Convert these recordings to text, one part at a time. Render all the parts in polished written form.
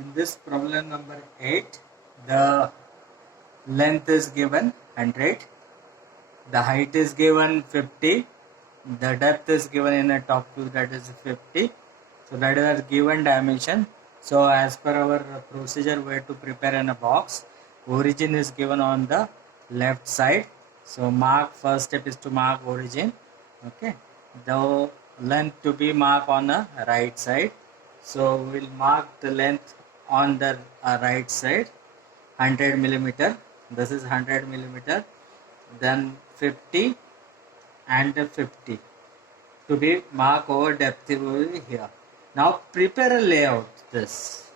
In this problem number 8, the length is given 100, the height is given 50, the depth is given in a top view, that is 50. So that is our given dimension. So as per our procedure, we have to prepare in a box. Origin is given on the left side. So first step is to mark origin. Okay. The length to be marked on the right side. So we'll mark the length on the right side, 100 millimeter. This is 100 millimeter. Then 50 and 50 to be marked over depth over here. Now prepare a layout this.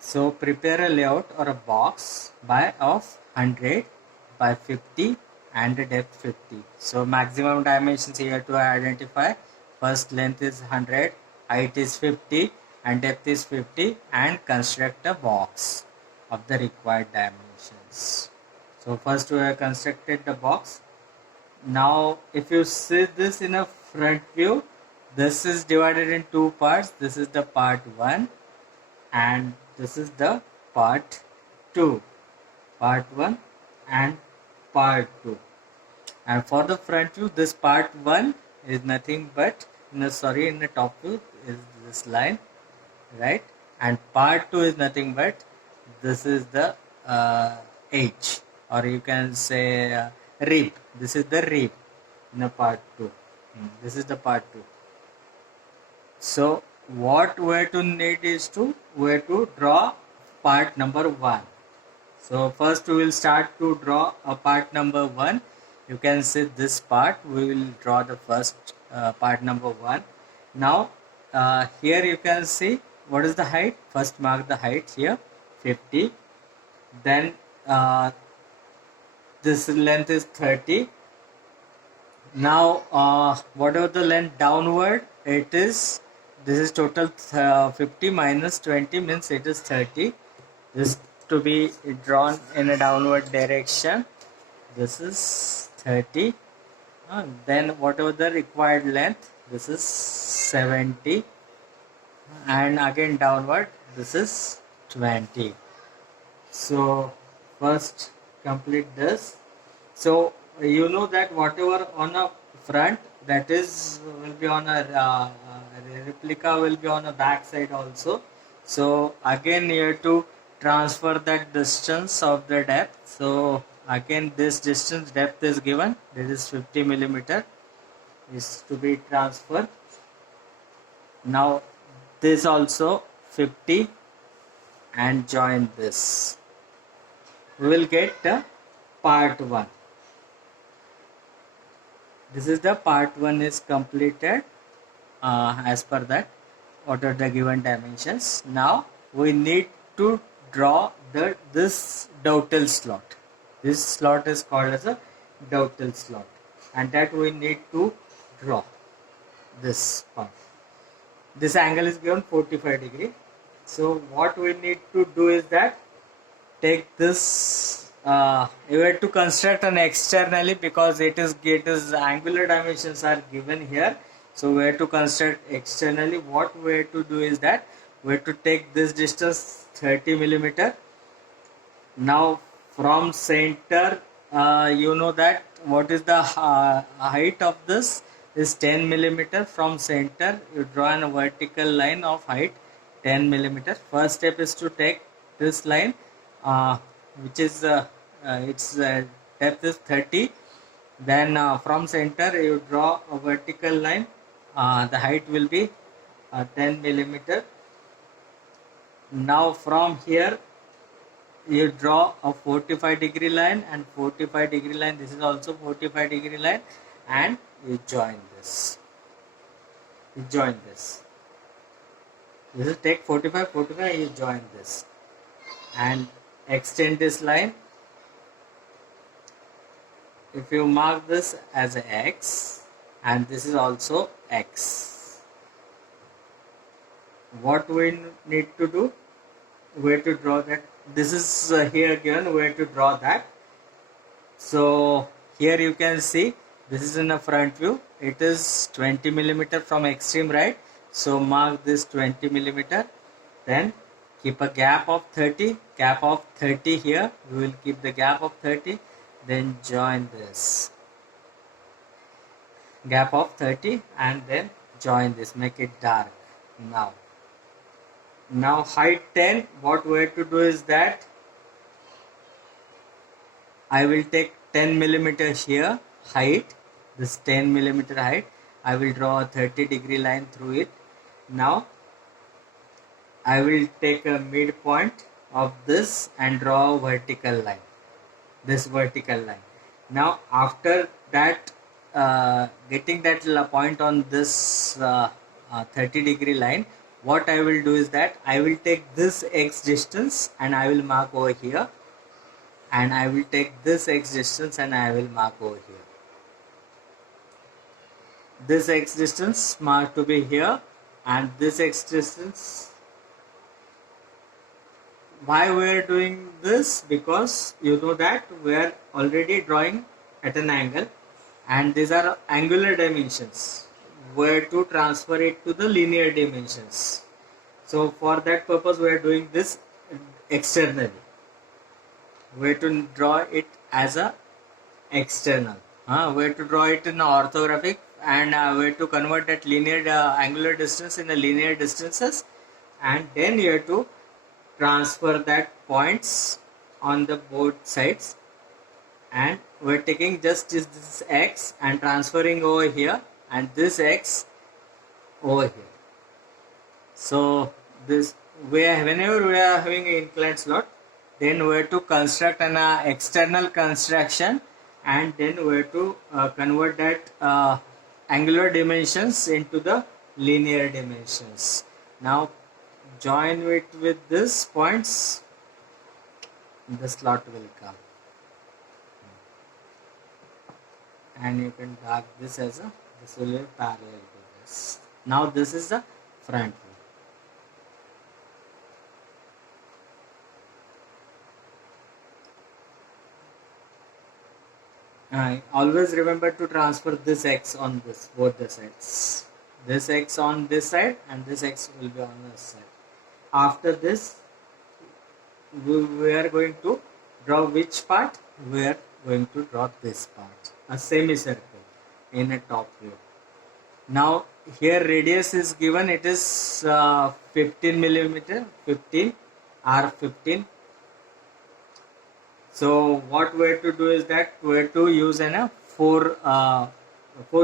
So prepare a layout or a box of 100 by 50 and depth 50. So maximum dimensions here to identify. First length is 100, height is 50 and depth is 50, and construct a box of the required dimensions. So first we have constructed the box. Now if you see this in a front view, this is divided in two parts. This is the part 1 and this is the part 2. Part 1 and part 2. And for the front view, this part 1 is nothing but, in the top view is this line, right? And part 2 is nothing but, this is the H, or you can say rib. This is the rib in the part 2. This is the part 2. So what we have to need is we have to draw part number 1. So first we will start to draw a part number 1. You can see this part. We will draw the first part number 1. Now here you can see what is the height. First mark the height here, 50. Then this length is 30. Now whatever the length downward, this is total 50 minus 20 means it is 30. This to be drawn in a downward direction. This is 30. Then whatever the required length, this is 70. And again downward, this is 20. So first complete this. So you know that whatever on a front, that is will be on a replica will be on the back side also. So again you have to transfer that distance of the depth. So again this distance depth is given, that is 50 millimeter is to be transferred. Now this also 50 and join this. We will get part 1. This is the part 1 is completed as per that what are the given dimensions. Now we need to draw this dovetail slot. This slot is called as a dovetail slot, and that we need to draw this part. This angle is given 45 degree. So what we need to do is that take this, you have to construct an externally because it is angular dimensions are given here. So we have to construct externally. What we have to do is that we have to take this distance 30 millimeter. Now from center, you know that what is the height of this is 10 millimeter. From center you draw a vertical line of height 10 millimeter. First step is to take this line, which is its depth is 30. Then from center you draw a vertical line. The height will be 10 millimeter. Now from here you draw a 45 degree line and 45 degree line. This is also 45 degree line, and you join this. This is take 45, you join this and extend this line. If you mark this as a X and this is also X, what we need to do, we have to draw that. This is here given, we have to draw that. So here you can see this is in a front view. It is 20 millimeter from extreme right. So mark this 20 millimeter. then keep a gap of 30 here, we will keep the gap of 30, then join this gap of 30 and then join this, make it dark. Now height 10, what we have to do is that I will take 10 millimeters here height, this 10 millimeter height, I will draw a 30-degree line through it. Now I will take a midpoint of this and draw a vertical line, this vertical line. Now after that, getting that point on this 30-degree line, what I will do is that I will take this x distance and I will mark over here, and I will take this x distance and I will mark over here. This x distance marked to be here, and this x distance. Why we are doing this? Because you know that we are already drawing at an angle, and these are angular dimensions. Where to transfer it to the linear dimensions. So for that purpose we are doing this externally. Where to draw it as a external. Where to draw it in orthographic, and where to convert that linear angular distance in the linear distances, and then you have to transfer that points on the both sides, and we're taking just this x and transferring over here, and this x over here. So this whenever we are having an inclined slot, then we have to construct an external construction, and then we have to convert that angular dimensions into the linear dimensions. Now join it with this points, the slot will come, and you can dark this as a, this will be parallel to this. Now this is the front view. Always remember to transfer this x on this both the sides. This x on this side and this x will be on this side. After this, we are going to draw which part? We are going to draw this part, a semicircle in a top view. Now here radius is given, it is 15 millimeter, 15 R15. So what we have to do is that we have to use a 4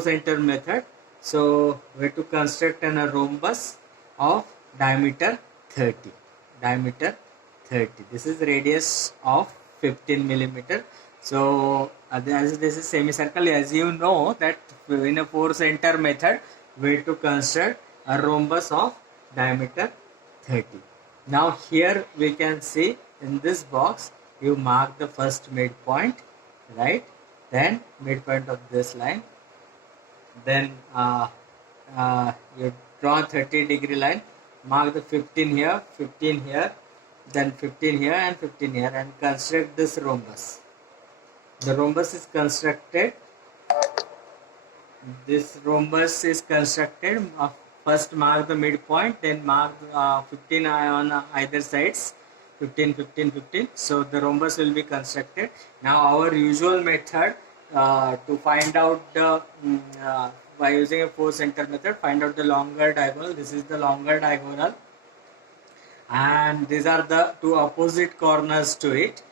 center method. So we have to construct a rhombus of diameter 30. This is radius of 15 millimeter. So as this is semicircle, as you know that in a 4 center method we have to construct a rhombus of diameter 30. Now here we can see in this box, you mark the first midpoint, right? Then midpoint of this line, then you draw 30-degree line, mark the 15 here, then 15 here and 15 here, and construct this rhombus. The rhombus is constructed. This rhombus is constructed. First mark the midpoint, then mark 15 on either sides. 15, 15, 15. So the rhombus will be constructed. Now our usual method to find out the by using a 4 center method, find out the longer diagonal. This is the longer diagonal, and these are the two opposite corners to it.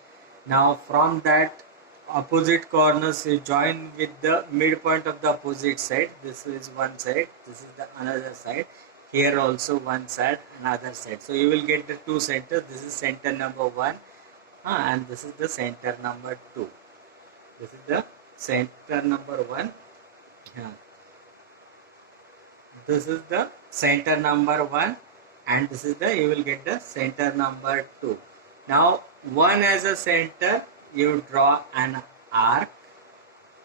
Now from that opposite corners, you join with the midpoint of the opposite side. This is one side, this is the another side. Here also one side, another side. So you will get the two centers. This is center number 1 and this is the center number 2. This is the center number 1. This is the center number 1, and this is the, you will get the center number 2. Now 1 as a center, you draw an arc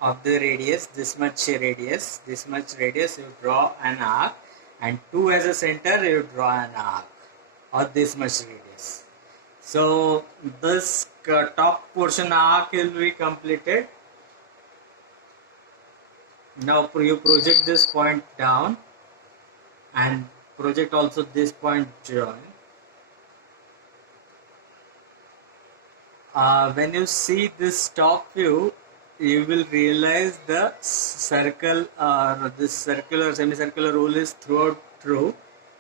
of the radius, this much radius, you draw an arc, and 2 as a center, you draw an arc of this much radius. So this top portion arc will be completed. Now you project this point down and project also this point join. when you see this top view, you will realize the circle or this circular semicircular rule is throughout true.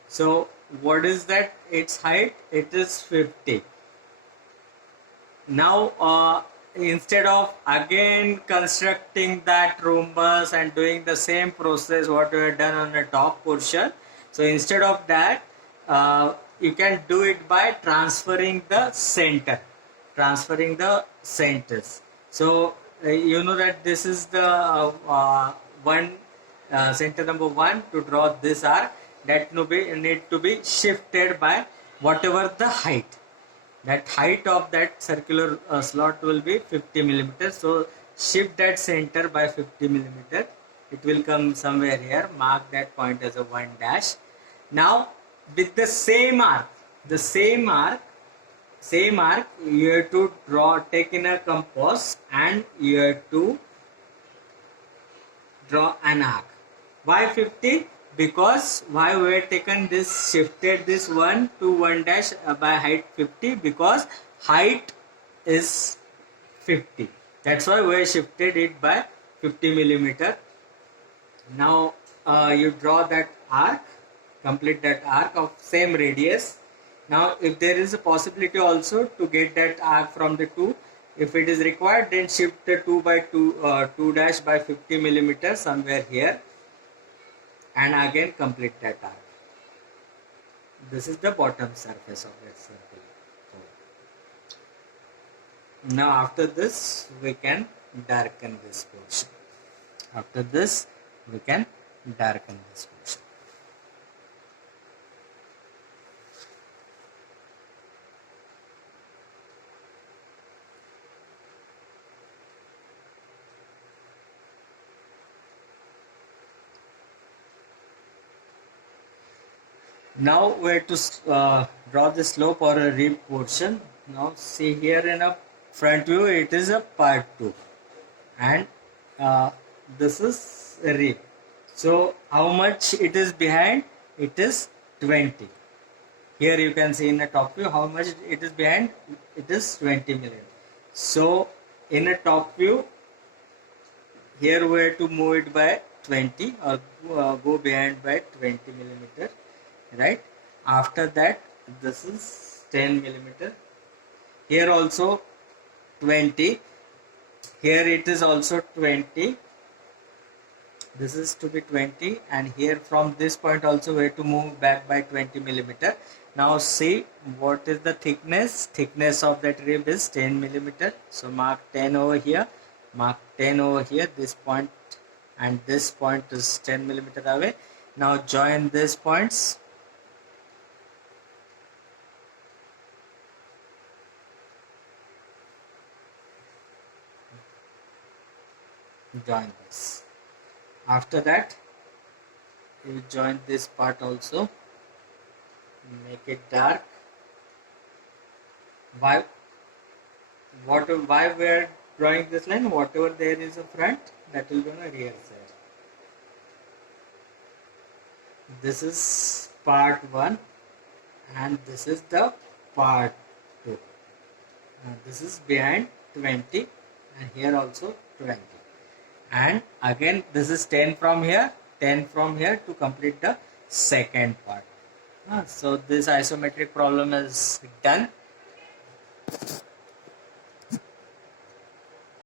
So what is that? Its height, it is 50. Now instead of again constructing that rhombus and doing the same process what we have done on the top portion, so instead of that you can do it by transferring the centers. So you know that this is the one center number 1 to draw this arc, that need to be shifted by whatever the height. That height of that circular slot will be 50 millimeters. So shift that center by 50 millimeter. It will come somewhere here. Mark that point as a 1 dash. Now with the same arc, you have to take in a compass and you have to draw an arc. Why 50? Because why we have taken this, shifted this 1 to 1 dash by height 50, because height is 50. That's why we have shifted it by 50 millimeter. Now you draw that arc, complete that arc of same radius. Now if there is a possibility also to get that arc from the 2, if it is required, then shift the 2 by 2 dash by 50 millimeter somewhere here, and again complete that arc. This is the bottom surface of that circle. Now after this we can darken this portion. Now we have to draw the slope or a rib portion. Now see here in a front view, it is a part 2 and this is a rib. So how much it is behind? It is 20. Here you can see in the top view how much it is behind. It is 20 millimeter. So in a top view, here we have to move it by 20 or go behind by 20 millimeter. Right, after that this is 10 millimeter, here also 20, here it is also 20, this is to be 20, and here from this point also we have to move back by 20 millimeter. Now see what is the thickness of that rib is 10 millimeter. So mark 10 over here, this point and this point is 10 millimeter away. Now join these points. Join this. After that you join this part also, make it dark. Why we are drawing this line? Whatever there is a front, that will be on a rear side. This is part 1 and this is the part 2. Now this is behind 20 and here also 20. And again this is 10 from here to complete the second part. So this isometric problem is done.